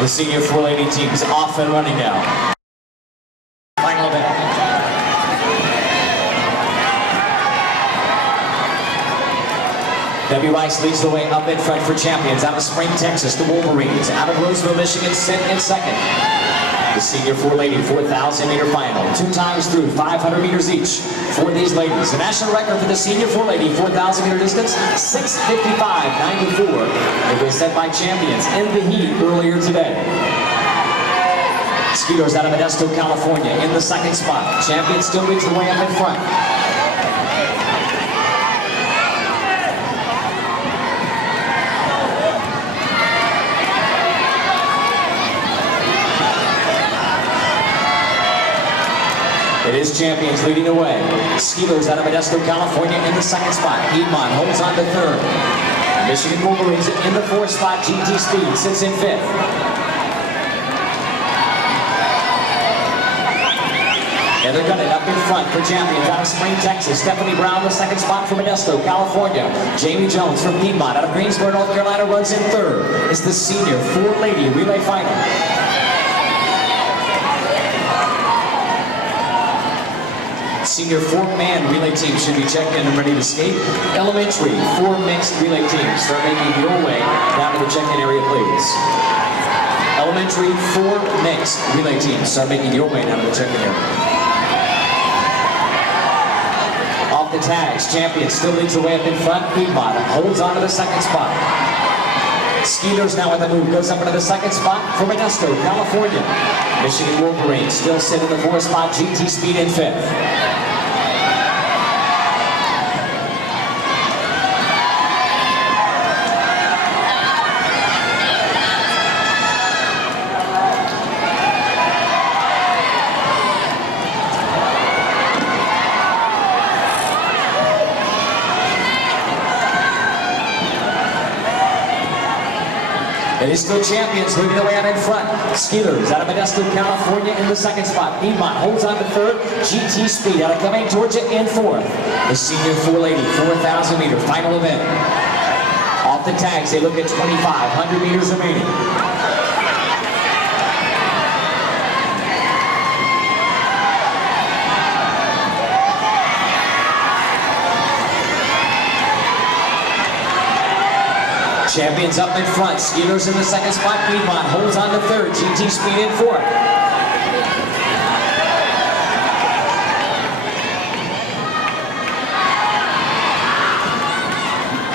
The senior 4-lady team is off and running now. Final event. Debbie Rice leads the way up in front for champions. Out of Spring, Texas, the Wolverines. Out of Roseville, Michigan, sit in second. The senior 4-lady 4,000-meter final. 2 times through, 500 meters each for these ladies. The national record for the senior 4-lady 4,000-meter distance, 6:55.94. It was set by champions in the heat earlier today. Skiers out of Modesto, California in the second spot. Champions still leads the way up in front. It is champions leading the way. Skiers out of Modesto, California in the second spot. Piedmont holds on to third. Michigan Wolverines in the fourth spot. GT Speed sits in fifth. And they're gunning up in front for champions out of Spring, Texas. Stephanie Brown, the second spot for Modesto, California. Jamie Jones from Piedmont out of Greensboro, North Carolina runs in third. It's the senior 4-lady relay final. Senior 4-man relay team should be checked in and ready to skate. Elementary 4 mixed relay teams. Start making your way down to the check-in area, please. Elementary 4 mixed relay teams. Start making your way down to the check-in area. Off the tags, champions still leads the way up in front. Piedmont holds on to the second spot. Skeeters now with the move, goes up into the second spot for Modesto, California. Michigan Wolverines still sit in the fourth spot. GT Speed in fifth. It is still champions leading the way out in front. Skeeters out of Modesto, California in the second spot. Piedmont holds on to third. GT Speed out of Cumming, Georgia in fourth. The senior 4-lady 4,000-meter final event. Off the tags, they look at 2,500 meters remaining. Champions up in front. Skeeters in the second spot. Piedmont holds on to third. GT Speed in fourth.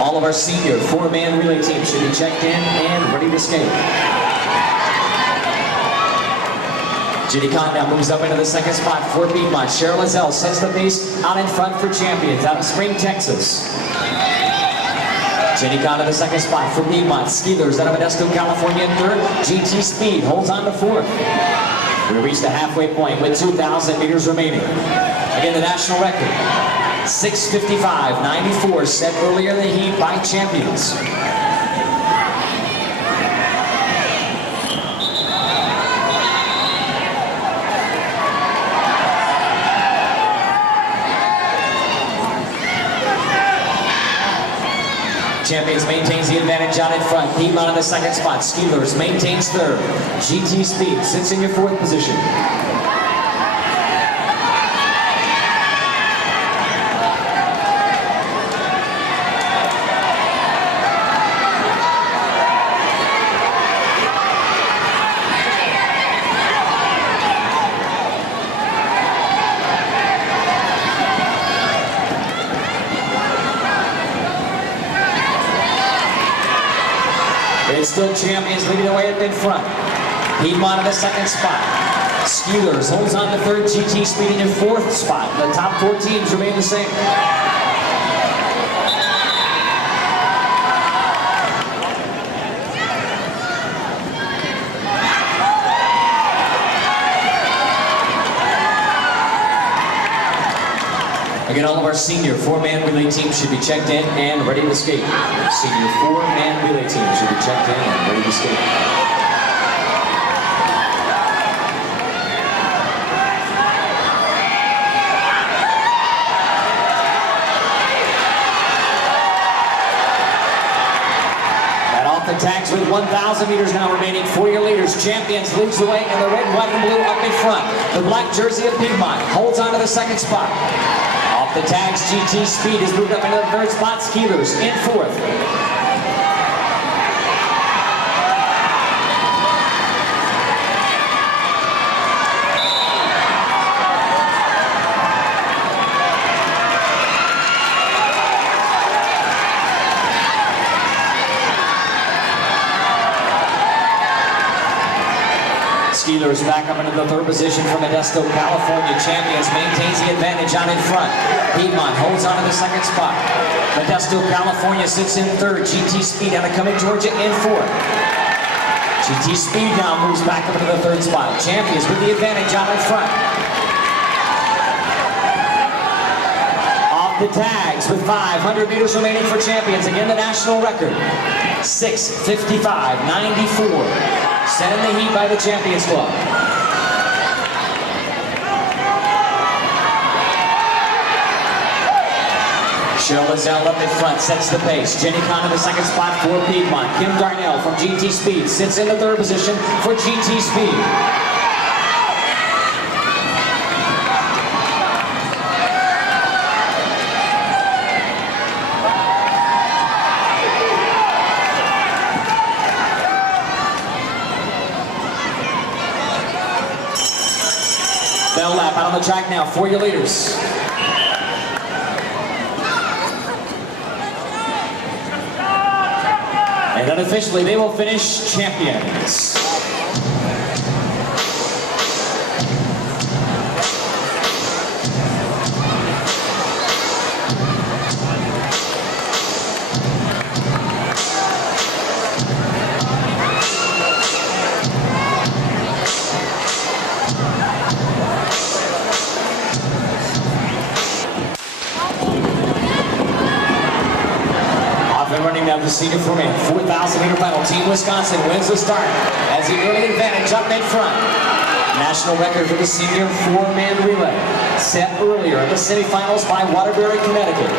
All of our senior 4-man relay teams should be checked in and ready to skate. Jenny Kahn now moves up into the second spot for Piedmont. Cheryl Lazelle sets the pace out in front for champions out of Spring, Texas. Jenny Kahn to the second spot for Piedmont. Skeeters out of Modesto, California in third. GT Speed holds on to fourth. We reached the halfway point with 2,000 meters remaining. Again, the national record, 6:55.94, set earlier in the heat by champions. Champions maintains the advantage out in front. Piedmont in the second spot. Skeeters maintains third. GT Speed sits in your fourth position. It's still champions leading the way up in front. Piedmont in the second spot. Skeeters holds on to third. GT Speed in your fourth spot. The top 4 teams remain the same. Again, all of our senior 4-man relay teams should be checked in and ready to skate. Senior 4-man relay teams should be checked in and ready to skate. That off the tags with 1,000 meters now remaining. For your leaders, Champions leads the way in the red, white, and blue up in front. The black jersey of Piedmont holds on to the second spot. Off the tags, GT Speed has moved up into the third spot. Skeelers in fourth. Skeelers back up into the third position from Modesto, California. Champions maintains the advantage on in front. Piedmont holds on to the second spot. Modesto, California sits in third. GT Speed out of Cumming, Georgia in fourth. GT Speed now moves back up into the third spot. Champions with the advantage on in front. Off the tags with 500 meters remaining for Champions. Again, the national record. 6:55.94. Set in the heat by the Champions Club. Cheryl Lizelle up in front, sets the pace. Jenny Kahn in the second spot for Piedmont. Kim Darnell from GT Speed sits in the third position for GT Speed. Bell lap out on the track now for your leaders. And unofficially, they will finish champions. Running down the senior four-man, 4,000 meter final. Team Wisconsin wins the start as the early advantage up in front. National record for the senior four-man relay, set earlier in the semifinals by Waterbury, Connecticut.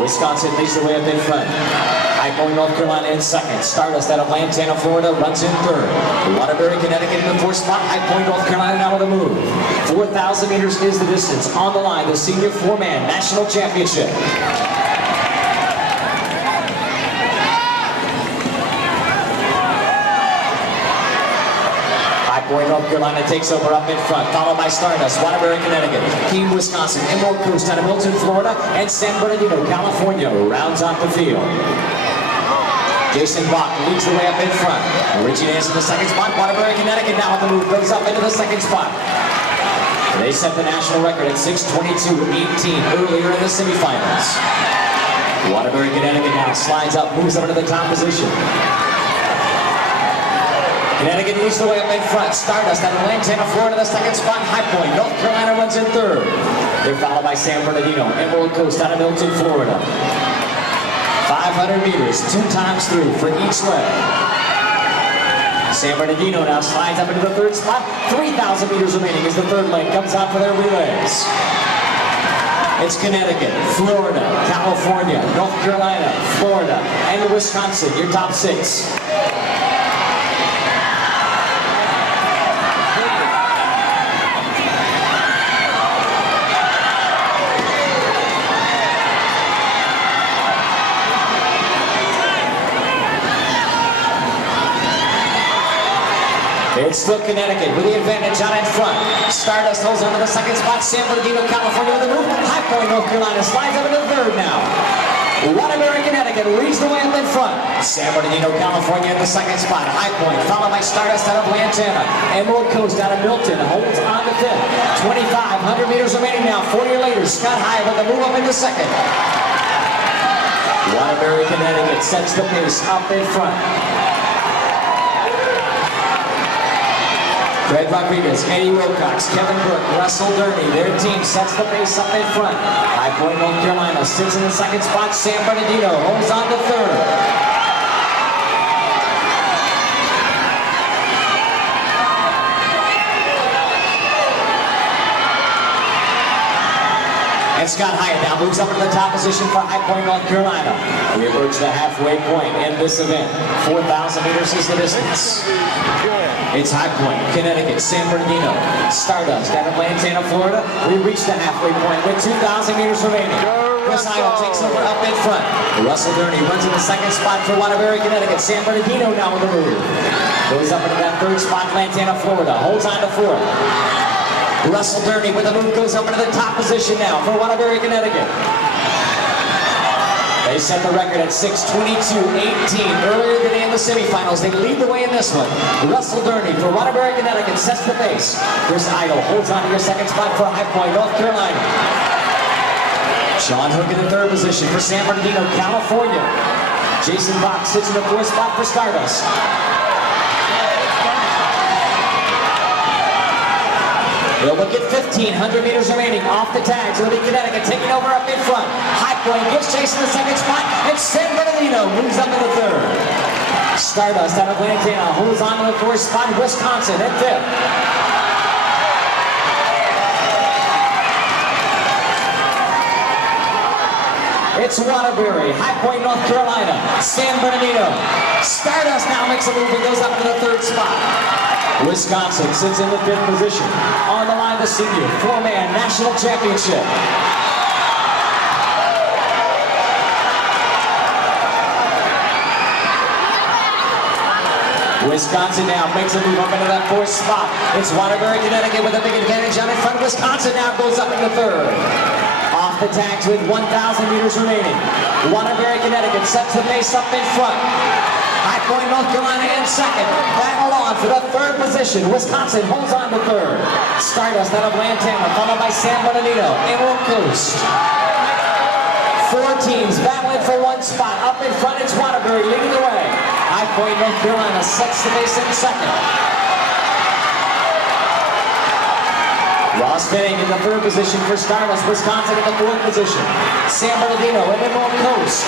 Wisconsin leads the way up in front. High Point, North Carolina in second. Stardust out of Lantana, Florida runs in third. Waterbury, Connecticut in the fourth spot. High Point, North Carolina now on the move. 4,000 meters is the distance. On the line, the senior four-man national championship. High Point, North Carolina takes over up in front, followed by Stardust, Waterbury, Connecticut, Keene, Wisconsin, Emerald Coast out of Milton, Florida, and San Bernardino, California rounds out the field. Jason Bach leads the way up in front. Richie Nance in the second spot. Waterbury, Connecticut now on the move, goes up into the second spot. They set the national record at 6:22.18 earlier in the semifinals. Waterbury, Connecticut now slides up, moves up into the top position. Connecticut leads the way up in front. Stardust out of Lantana, Florida, the second spot. High Point, North Carolina runs in third. They're followed by San Bernardino, Emerald Coast out of Milton, Florida. 500 meters, 2 times through for each leg. San Bernardino now slides up into the third spot. 3,000 meters remaining as the third leg comes out for their relays. It's Connecticut, Florida, California, North Carolina, Florida, and Wisconsin, your top 6. It's still Connecticut with the advantage out in front. Stardust holds on to the second spot. San Bernardino, California with the move. High Point, North Carolina slides up into the third now. Waterbury, Connecticut leads the way up in front. San Bernardino, California in the second spot. High Point, followed by Stardust out of Lantana. Emerald Coast out of Milton holds on to fifth. 2,500 meters remaining now. 40 later, Scott High with the move up into second. Waterbury, Connecticut sets the pace up in front. Fred Rodriguez, Eddie Wilcox, Kevin Burke, Russell Durney, their team sets the pace up in front. High Point, North Carolina sits in the second spot. San Bernardino holds on to third. And Scott Hyatt now moves up into the top position for High Point, North Carolina. We approach the halfway point in this event. 4,000 meters is the distance. It's High Point, Connecticut, San Bernardino, Stardust, out of Lantana, Florida. We reach the halfway point with 2,000 meters remaining. Chris Idle takes over up in front. Russell Durney runs in the second spot for Waterbury, Connecticut. San Bernardino now with the move. Goes up into that third spot, Lantana, Florida. Holds on to fourth. Russell Durney with the move goes up into the top position now for Waterbury, Connecticut. They set the record at 6:22.18 earlier today in the semifinals. They lead the way in this one. Russell Durney for Waterbury, Connecticut sets the pace. Chris Idle holds on to your second spot for High Point, North Carolina. Sean Hook in the third position for San Bernardino, California. Jason Bach sits in the fourth spot for Stardust. They'll look at 1,500 meters remaining off the tags. It'll be Connecticut taking over up in front. High Point gives Jason the second spot, and San Bernardino moves up in the third. Stardust out of Lantana holds on to the fourth spot. Wisconsin at fifth. It's Waterbury, High Point, North Carolina, San Bernardino. Stardust now makes a move and goes up into the third spot. Wisconsin sits in the fifth position. On the line, the senior four-man national championship. Wisconsin now makes a move up into that fourth spot. It's Waterbury, Connecticut with a big advantage out in front. Wisconsin now goes up into third. Off the tags with 1,000 meters remaining. Waterbury, Connecticut sets the pace up in front. High Point, North Carolina in second. Battle on for the third position. Wisconsin holds on to third. Stardust out of Lantana, followed by San Bernardino and Emerald Coast. Four teams battling for one spot. Up in front, it's Waterbury leading the way. High Point, North Carolina sets the pace in second. Ross Benning in the third position for Stardust. Wisconsin in the fourth position. San Bernardino and Emerald Coast.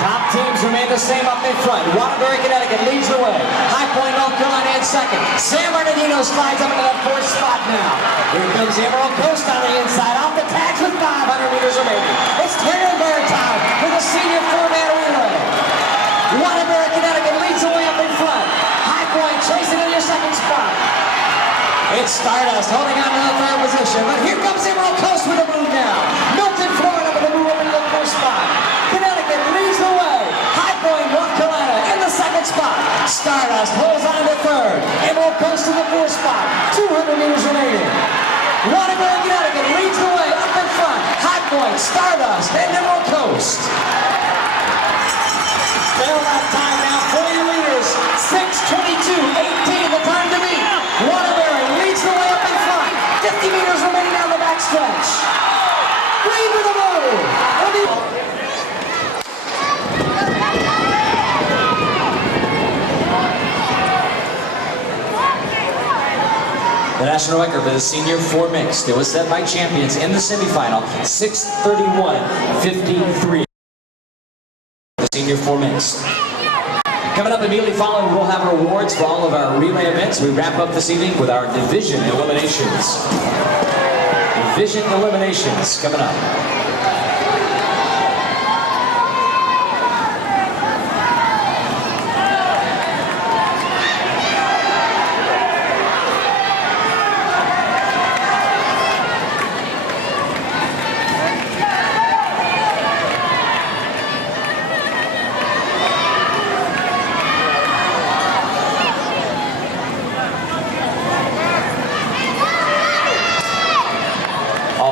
Top teams remain the same up in front. Waterbury, Connecticut leads the way. High Point, North Carolina in second. San Bernardino slides up into that fourth spot now. Here comes Emerald Coast on the inside. Off the tags with 500 meters remaining. It's Taylor Bear time for the senior four-man relay. Waterbury, Connecticut leads the way up in front. High Point chasing in your second spot. It's Stardust holding on to the third position, but here comes Emerald Coast with a move now. Milton, Florida with a move up into the fourth spot. Connecticut leads the way. High Point, North Carolina in the second spot. Stardust holds on to third. Emerald Coast in the fourth spot. 200 meters remaining. Waterbury, Connecticut leads the way up in front. High Point, Stardust, and Emerald Coast. Bailout time now for your leaders. 6:22.18, the time to beat. Waterbury leads the way up in front. 50 meters remaining down the backstretch. Green with a move. The national record for the senior four mixed. It was set by champions in the semifinal. 6:31.53. Senior four mixed. Coming up immediately following, we'll have rewards for all of our relay events. We wrap up this evening with our division eliminations. Division eliminations coming up.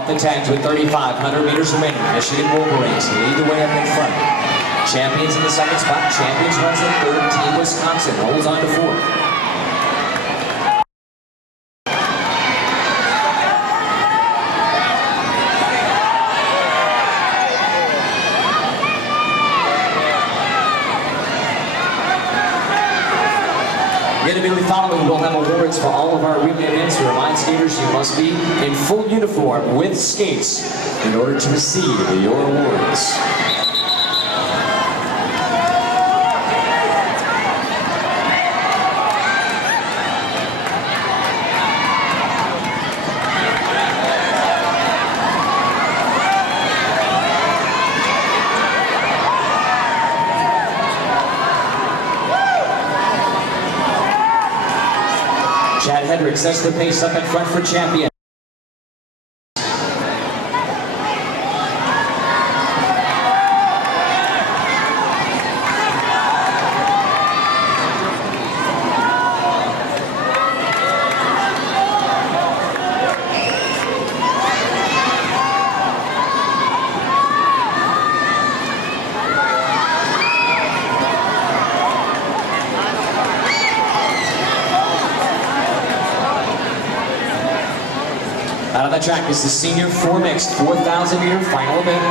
The tags with 3,500 meters remaining. Michigan Wolverines lead the way up in front. Champions in the second spot. Champions runs in third. Team Wisconsin holds on to fourth. Immediately following, we'll have awards for all of our relay events. To remind skaters, you must be in full uniform with skates in order to receive your awards. Hendrick sets the pace up in front for champion. Out of the track is the senior 4 mixed 4,000 meter final event.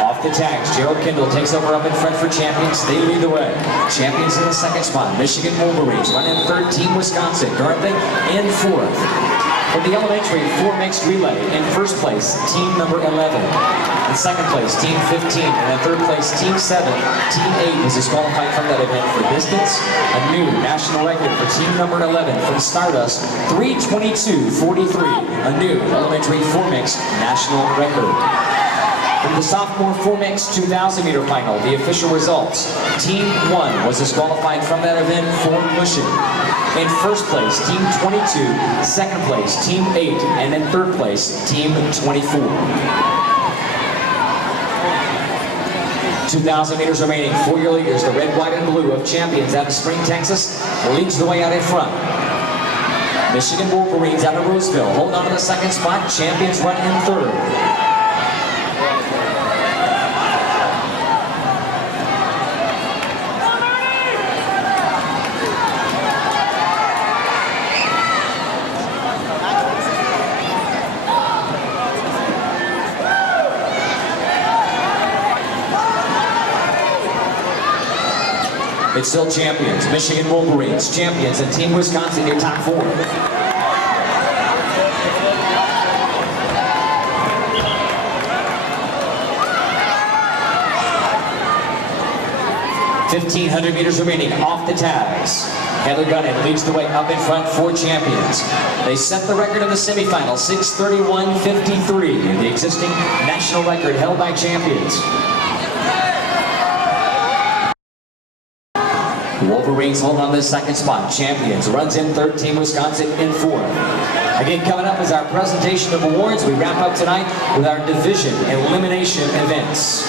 Off the tags, Gerald Kendall takes over up in front for champions. They lead the way. Champions in the second spot, Michigan Wolverines. Running third, Team Wisconsin. Currently in fourth. For the elementary 4 mixed relay, in first place, team number 11. In second place, team 15. And in third place, team 7. Team 8 is disqualified from that event for distance. A new national record for team number 11 from Stardust, 3:22.43. A new elementary 4 mixed national record. In the sophomore 4 mixed 2,000 meter final, the official results. Team 1 was disqualified from that event for pushing. In first place, team 22. Second place, team 8. And in third place, team 24. 2,000 meters remaining. For your leaders, the red, white, and blue of champions out of Spring, Texas, leads the way out in front. Michigan Wolverines out of Roseville hold on to the second spot. Champions run in third. It's still champions, Michigan Wolverines, champions, and Team Wisconsin, your top 4. .1,500 meters remaining off the tags. Heather Gunnan leads the way up in front for champions. They set the record in the semifinal, 6:31.53, the existing national record held by champions. Wolverines hold on this second spot. Champions runs in third, Team Wisconsin in fourth. Again, coming up is our presentation of awards. We wrap up tonight with our division elimination events.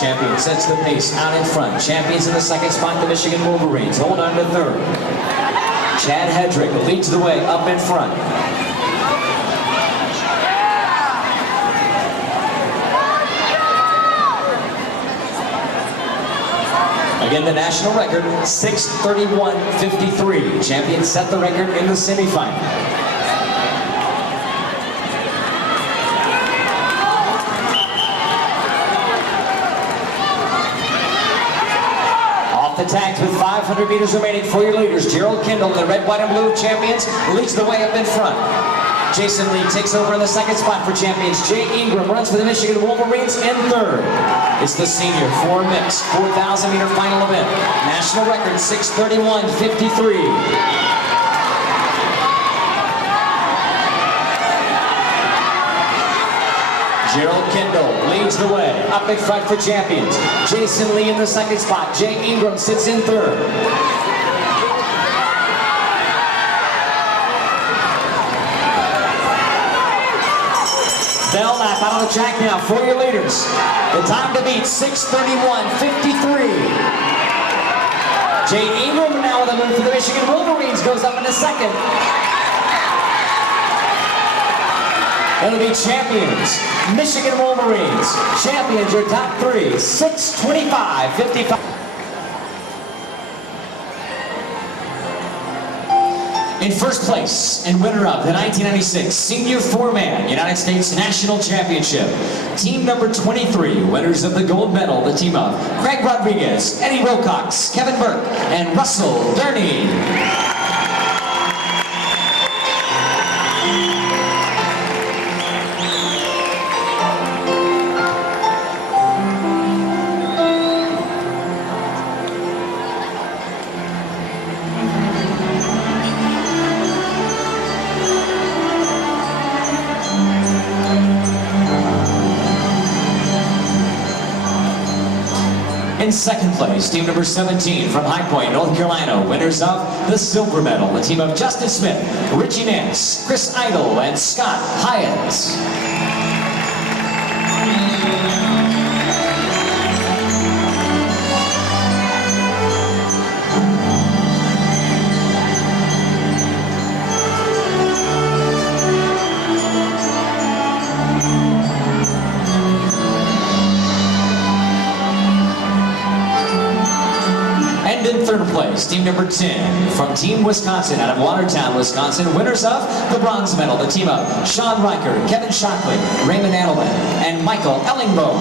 Champion sets the pace out in front. Champions in the second spot, the Michigan Wolverines hold on to third. Chad Hedrick leads the way up in front. Again, the national record, 6:31.53. Champions set the record in the semifinal. Tags with 500 meters remaining for your leaders. Gerald Kendall, the red, white, and blue champions, leads the way up in front. Jason Lee takes over in the second spot for champions. Jay Ingram runs for the Michigan Wolverines in third. It's the senior 4 mixed 4,000 meter final event. National record 6:31.53. Gerald Kendall leads the way up in front for champions. Jason Lee in the second spot. Jay Ingram sits in third. Bell lap out on the track now for your leaders. The time to beat, 6:31.53. Jay Ingram now with a move for the Michigan Wolverines goes up in a second. It'll be champions, Michigan Wolverines. Champions, your top 3, 6:25.55. In first place and winner of the 1996 Senior Four-Man United States National Championship, team number 23, winners of the gold medal, the team of Craig Rodriguez, Eddie Wilcox, Kevin Burke, and Russell Durney. In second place, team number 17 from High Point, North Carolina, winners of the silver medal, the team of Justin Smith, Richie Nance, Chris Idle, and Scott Hyatt. And in third place, team number 10 from Team Wisconsin out of Watertown, Wisconsin, winners of the bronze medal, the team of Sean Riker, Kevin Shockley, Raymond Adelman, and Michael Ellingbo.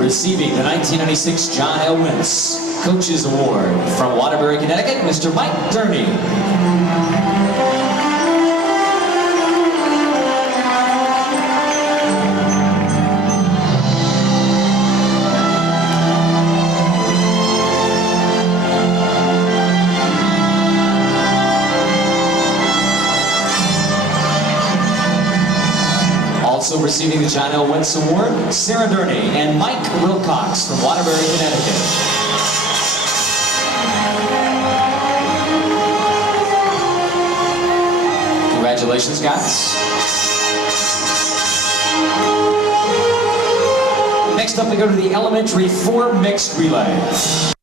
Receiving the 1996 John L. Wentz Coaches Award from Waterbury, Connecticut, Mr. Mike Durney. Also receiving the John L. Wentz Award, Sarah Durney and Mike Wilcox from Waterbury, Connecticut. Congratulations, guys. Next up, we go to the Elementary 4 mixed relay.